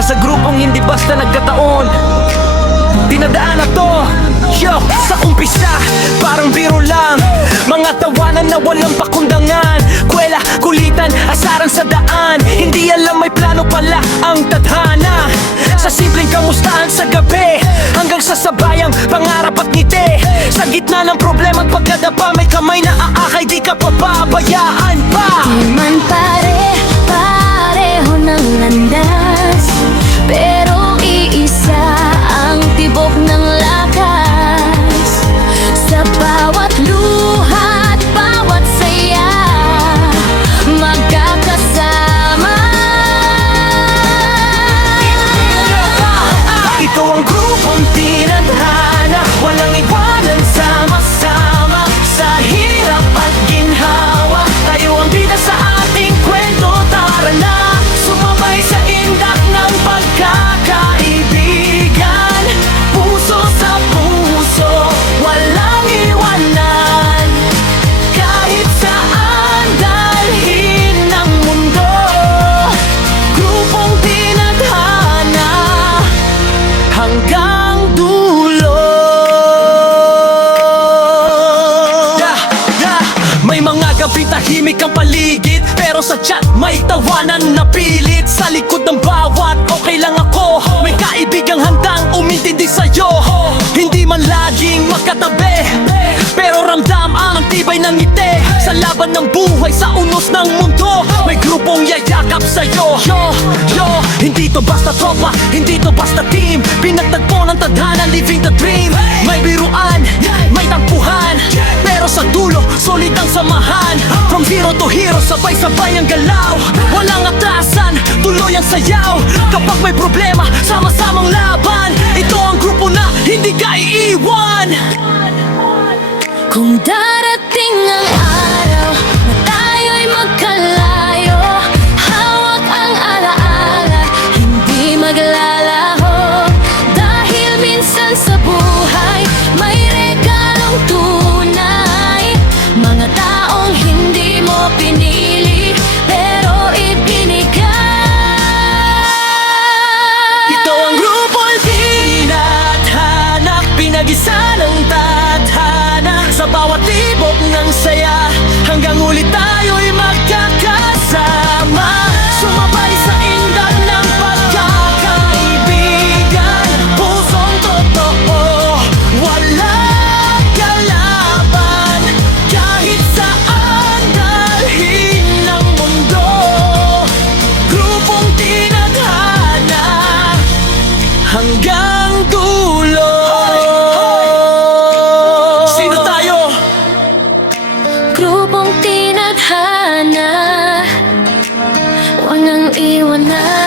Para sa grupong hindi basta nagkataon. Dinadaan na to, yo, sa umpisa parang biro lang. Mga tawanan na walang pakundangan. Kwela, kulitan, asaran sa daan. Hindi alam may plano pala ang tadhana. Sa simpleng kamustahan sa gabi, hanggang sa sabayang pangarap at ngiti. Sa gitna ng problema at pagkadapa, may kamay na aakay, di ka papabayaan pa. Di man pareho ng landas, pero iisa ang tibok ng lakas. Sa bawat luha at bawat saya, magkakasama. Ito ang grupong tinadhana, walang iwanan, sama-sama. Sa hirap at ginhawa, tayo ang bida sa ating kwento. Tara na, sumabay sa indak ng pagkakaibigan. Puso sa puso, walang iwanan. Kahit saan dalhin ng mundo, grupong tinadhana hanggang dulo. May mga gabi tahimik ang paligid, pero sa chat may tawanan na pilit. Sa likod ng bawat okay lang ako, may kaibigang handang umintindi sa'yo. Hindi man laging makatabi, pero ramdam ang tibay ng ngiti. Sa laban ng buhay, sa unos ng mundo, may grupong yayakap sa'yo. Yo, hindi to basta tropa, hindi to basta team. Pinagtagpo ng tadhana, living the dream. May biruan, may tampuhan, pero sa dulo, solid ang samahan. From zero to hero, sabay-sabay ang galaw. Walang atasan, tuloy ang sayaw. Kapag may problema, sama-samang laban. Ito ang grupo na hindi ka iiwan. Kung darating ang araw na tayo'y magkalayo, hawak ang alaala, hindi maglalaho. Dahil minsan sa buhay, may regalong tunay. Mga taong hindi mo pinili, pero ibinigay. Ito ang grupong tinadhana, pinag-isa ng tadhana. Sa bawat tibok ng saya, hanggang huli tayo'y magkakasama. Sumabay sa indak ng pagkakaibigan. Pusong totoo, walang kalaban. Kahit saan dalhin ng mundo, grupong tinadhana hanggang dulo. Sino tayo? Grupong tinadhana, walang iwanan.